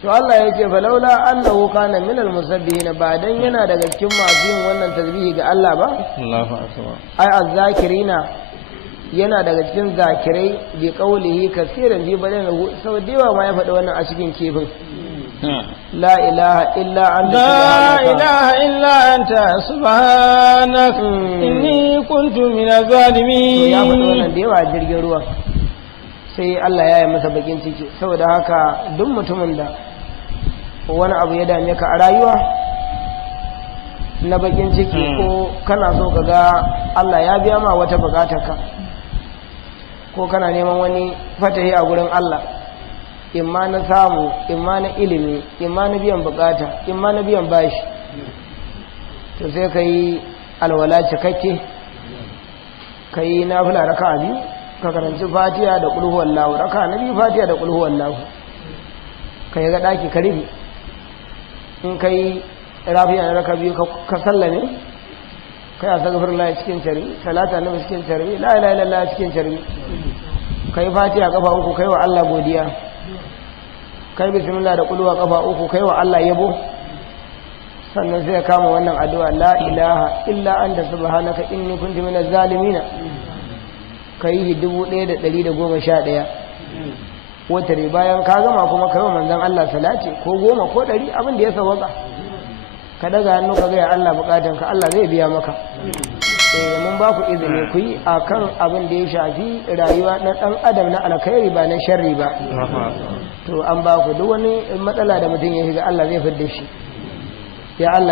to Allah ya ce falaula annahu kana min almusabbihin ba dan yana daga cikin masu yin wannan tasbihi ga Allah ba Allahu akbar ai azzakirina yana daga cikin zakirai bi qaulihi kaseeran bi badan sau da yawa ma ya faɗi wannan a cikin kifin la ilaha illa anta لا إله إلا أنت سبحانك إني كنت من ya faɗi الظالمين wannan da yawa a jirgin ruwa sai Allah ya yi masa bakin ciki saboda haka duk mutumin da wani abu ya dame ka a rayuwa na bakin ciki ko kana so ka ga Allah ya biya ma wata bukatarka ko kana neman wani fatahi a gurin Allah imma na samu imma na ilimi imma na biyan bukata imma na biyan bashi to sai ka yi alwala cikakke ka yi nafila raka biyu ka karanci fatiha da kulhu wallahu raka na biyu fatiha da kulhu wallahu ka yi ga daki ka rufe in ka yi rafiya na raka biyu ka sallame ka yi astaghfirullah cikin carbi salata na cikin carbi la ilaha illallah cikin carbi ka yi fatiha kafa uku kai wa Allah godiya kai bismillah da kulwa kafa uku kai wa Allah yabo sannan sai ya kama wannan addu'a la ilaha illa anta subhanaka inni kuntu minaz zalimin kai 1111 wata ne bayan ka gama kuma kai wa manzon Allah salati ko 10 ko 100 abin da ya sawaka ka daga hannu ka ga ya Allah bukatun ka Allah zai biya maka mun ba ku izini ku yi akan abin da ya shafi rayuwa na dan adam na alkhairi ba na sharri ba to an ba ku duk wani matsala da mutum ya shiga Allah zai fidda shi ya Allah